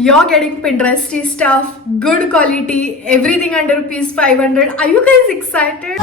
You're getting Pinteresty stuff, good quality, everything under rupees 500. Are you guys excited?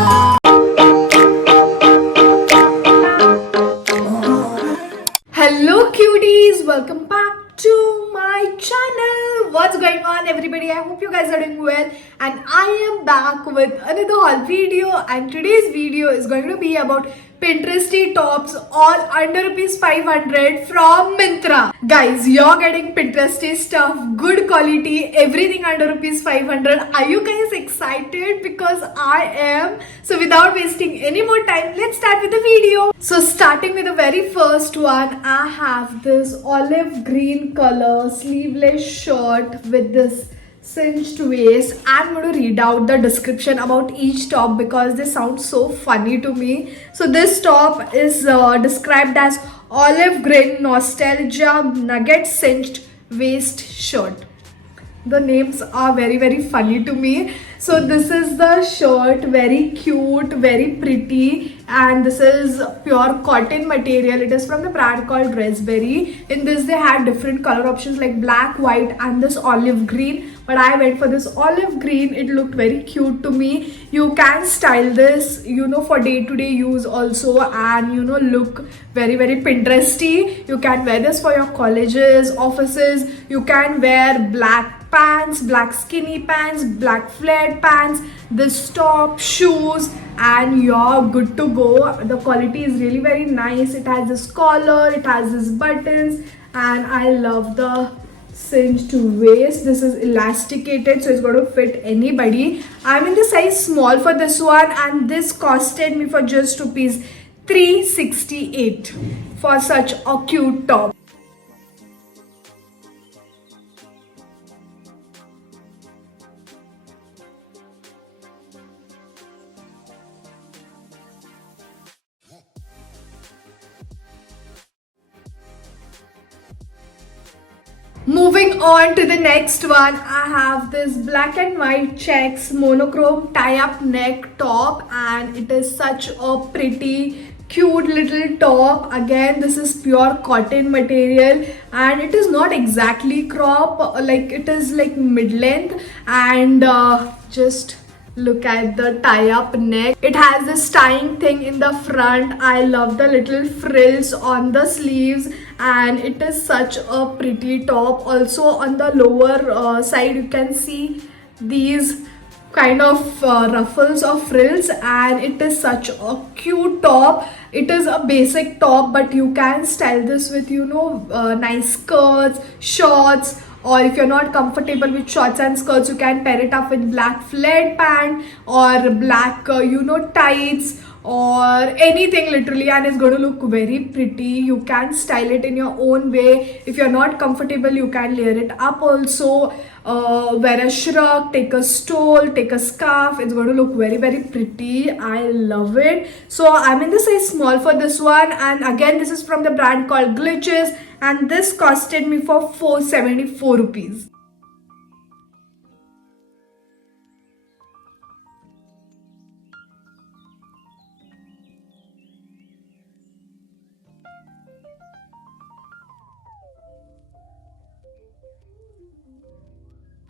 Hello cuties, welcome back to my channel. What's going on everybody? I hope you guys are doing well and I am back with another haul video, and today's video is going to be about Pinteresty tops all under rupees 500 from Myntra. Guys, you're getting Pinteresty stuff, good quality, everything under rupees 500. Are you guys excited? Because I am. So without wasting any more time, let's start with the video. So starting with the very first one, I have this olive green color sleeveless shirt with this cinched waist. I'm going to read out the description about each top because they sound so funny to me. So this top is described as olive green nostalgia nugget cinched waist shirt. The names are very funny to me. So this is the shirt, very cute, very pretty, and this is pure cotton material. It is from the brand called Raspberry. In this they had different color options like black, white and this olive green, but I went for this olive green. It looked very cute to me. You can style this, for day-to-day use also, and look very Pinteresty. You can wear this for your colleges, offices. You can wear black pants, black skinny pants, black flared pants, this top, shoes, and you're good to go. The quality is really very nice. It has this collar, it has this buttons, and I love the cinched waist. This is elasticated, so it's going to fit anybody. I'm in the size small for this one, and this costed me for just rupees 368 for such a cute top. Moving on to the next one, I have this black and white checks monochrome tie-up neck top, and it is such a pretty cute little top. Again, this is pure cotton material and it is not exactly crop, like it is like mid-length, and just look at the tie-up neck. It has this tying thing in the front. I love the little frills on the sleeves, and it is such a pretty top. Also on the lower side you can see these kind of ruffles or frills, and it is such a cute top. It is a basic top, but you can style this with nice skirts, shorts, or if you're not comfortable with shorts and skirts, you can pair it up with black flared pant or black tights or anything literally, and it's going to look very pretty. You can style it in your own way. If you're not comfortable, you can layer it up also. Wear a shrug, take a stole, take a scarf. It's going to look very pretty. I love it. So I'm in the size small for this one, and again this is from the brand called Glitches, and this costed me for 474 rupees.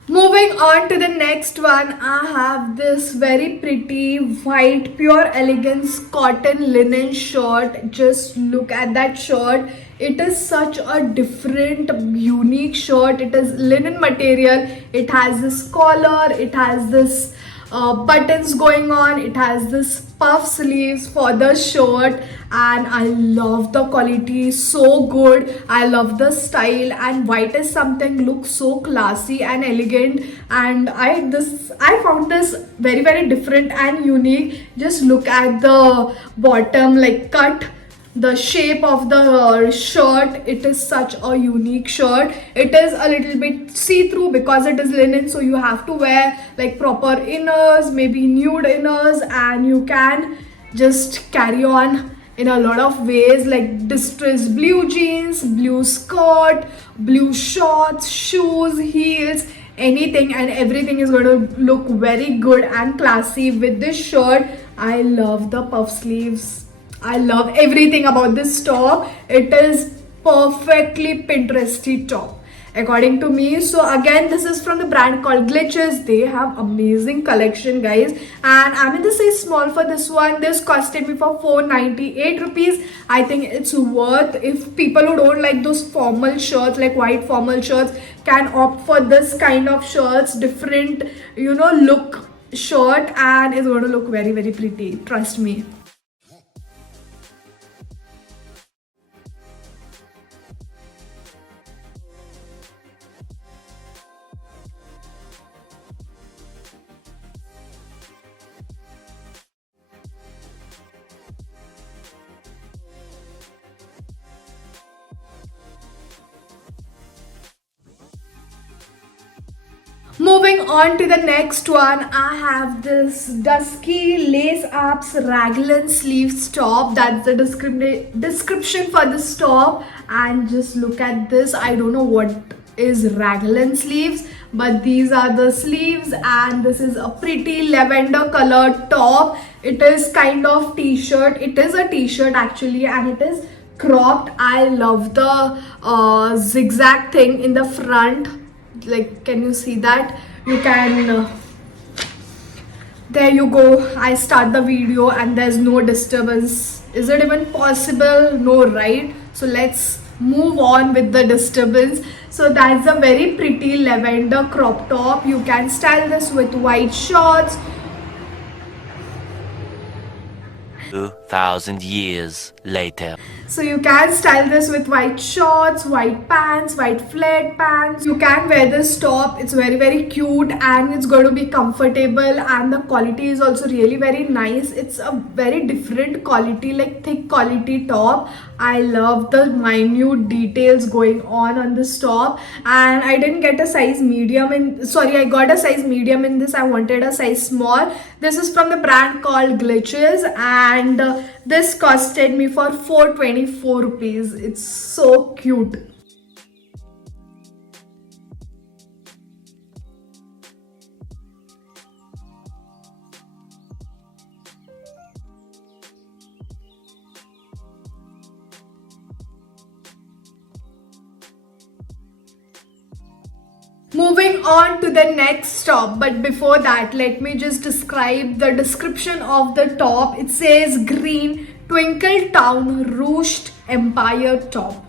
Moving on to the next one, I have this very pretty white pure elegance cotton linen shirt. Just look at that shirt. It is such a different unique shirt. It is linen material. It has this collar, it has this buttons going on, it has this puff sleeves for the shirt, and I love the quality, so good. I love the style, and white is something looks so classy and elegant, and I found this very different and unique. Just look at the bottom like cut, the shape of the shirt. It is such a unique shirt. It is a little bit see-through because it is linen, so you have to wear like proper inners, maybe nude inners, and you can just carry on in a lot of ways, like distressed blue jeans, blue skirt, blue shorts, shoes, heels, anything and everything is going to look very good and classy with this shirt. I love the puff sleeves. I love everything about this top. It is perfectly Pinteresty top. according to me. So again, this is from the brand called Glitches. They have amazing collection, guys, and I'm in the size small for this one. This costed me for 498 rupees. I think it's worth. If people who don't like those formal shirts, like white formal shirts, can opt for this kind of shirts, different, look shirt, and it's going to look very, very pretty, trust me. Moving on to the next one, I have this dusky lace ups raglan sleeves top. That's the description for this top. And just look at this. I don't know what is raglan sleeves, but these are the sleeves, and this is a pretty lavender colored top. It is kind of t-shirt. It is a t-shirt actually, and it is cropped. I love the zigzag thing in the front. Like, can you see that? You can there you go. I start the video and there's no disturbance. Is it even possible? No, right? So let's move on with the disturbance. So that's a very pretty lavender crop top. You can style this with white shorts. 2,000 years later. So you can style this with white shorts, white pants, white flared pants. You can wear this top. It's very, very cute, and it's going to be comfortable, and the quality is also really very nice. It's a very different quality, like thick quality top. I love the minute details going on this top, and I didn't get a size medium I got a size medium in this. I wanted a size small. This is from the brand called Glitches, and this costed me for 424 rupees. It's so cute. Moving on to the next top, but before that, let me just describe the description of the top. It says green Twinkle Town Ruched Empire top.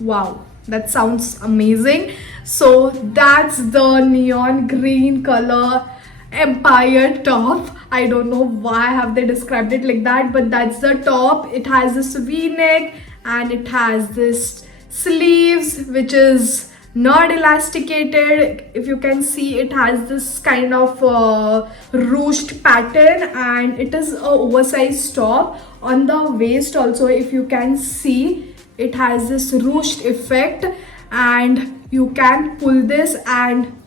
Wow, that sounds amazing. So that's the neon green color Empire top. I don't know why have they described it like that, but that's the top. It has this V-neck and it has this sleeves which is not elasticated. If you can see, it has this kind of ruched pattern, and it is a oversized top. On the waist also, if you can see, it has this ruched effect, and you can pull this, and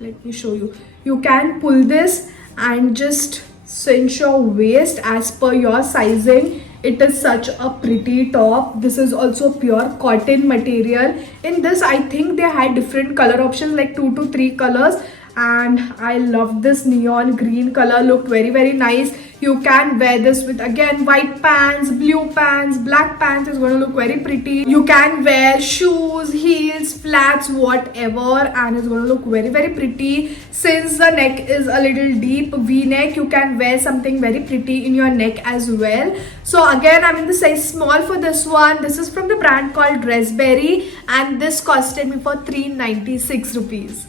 let me show you. You can pull this and just cinch your waist as per your sizing. It is such a pretty top. This is also pure cotton material. In this, I think they had different color options, like 2 to 3 colors, and I love this neon green color. Looked very, very nice. You can wear this with, again, white pants, blue pants, black pants. Is going to look very pretty. You can wear shoes, heels, flats, whatever, and it's going to look very, very pretty. Since the neck is a little deep V-neck, you can wear something very pretty in your neck as well. So again, I'm in the size small for this one. This is from the brand called Dressberry, and this costed me for 396 rupees.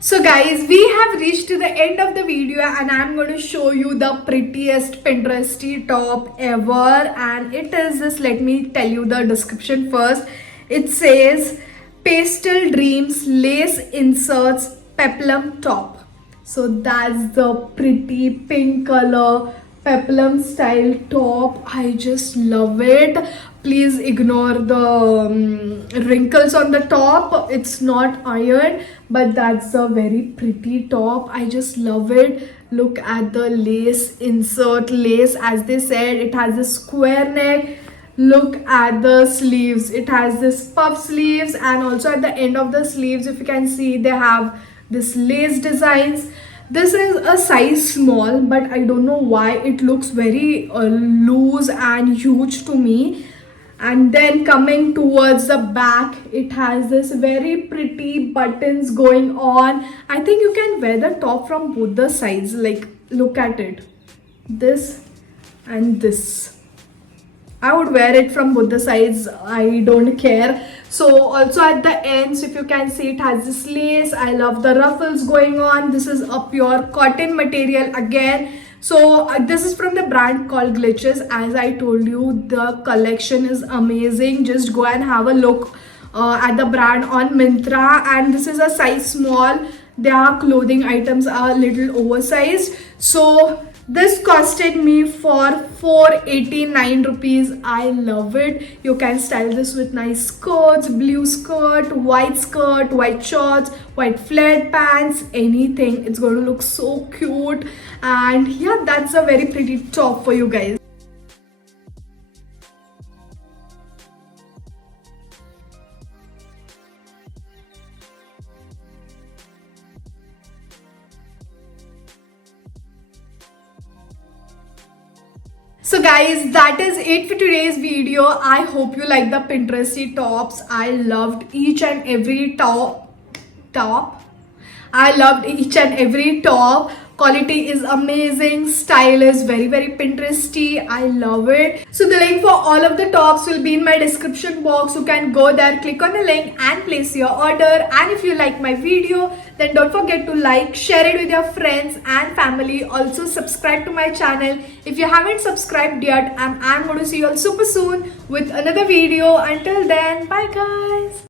So guys, we have reached to the end of the video, and I'm going to show you the prettiest Pinteresty top ever, and it is this. Let me tell you the description first. It says Pastel Dreams Lace Inserts Peplum Top. So that's the pretty pink color peplum style top. I just love it. Please ignore the wrinkles on the top. It's not iron, but that's a very pretty top. I just love it. Look at the lace, insert lace, as they said. It has a square neck. Look at the sleeves. It has this puff sleeves, and also at the end of the sleeves, if you can see, they have this lace designs. This is a size small, but I don't know why it looks very loose and huge to me. And then coming towards the back, it has this very pretty buttons going on. I think you can wear the top from both the sides. Like, look at it, this and this. I would wear it from both the sides. I don't care. So also at the ends, if you can see, it has this lace. I love the ruffles going on. This is a pure cotton material again. So this is from the brand called Glitches. As I told you, the collection is amazing. Just go and have a look at the brand on Myntra. And this is a size small. Their clothing items are a little oversized. So this costed me for 489 rupees. I love it. You can style this with nice skirts, blue skirt, white shorts, white flared pants, anything. It's going to look so cute. And yeah, that's a very pretty top for you guys. So guys, that is it for today's video. I hope you like the Pinteresty tops. I loved each and every top. I loved each and every top. Quality is amazing. Style is very Pinteresty. I love it. So the link for all of the tops will be in my description box. You can go there, click on the link and place your order. And if you like my video, then don't forget to like, share it with your friends and family. Also subscribe to my channel if you haven't subscribed yet. And I'm going to see you all super soon with another video. Until then, bye guys.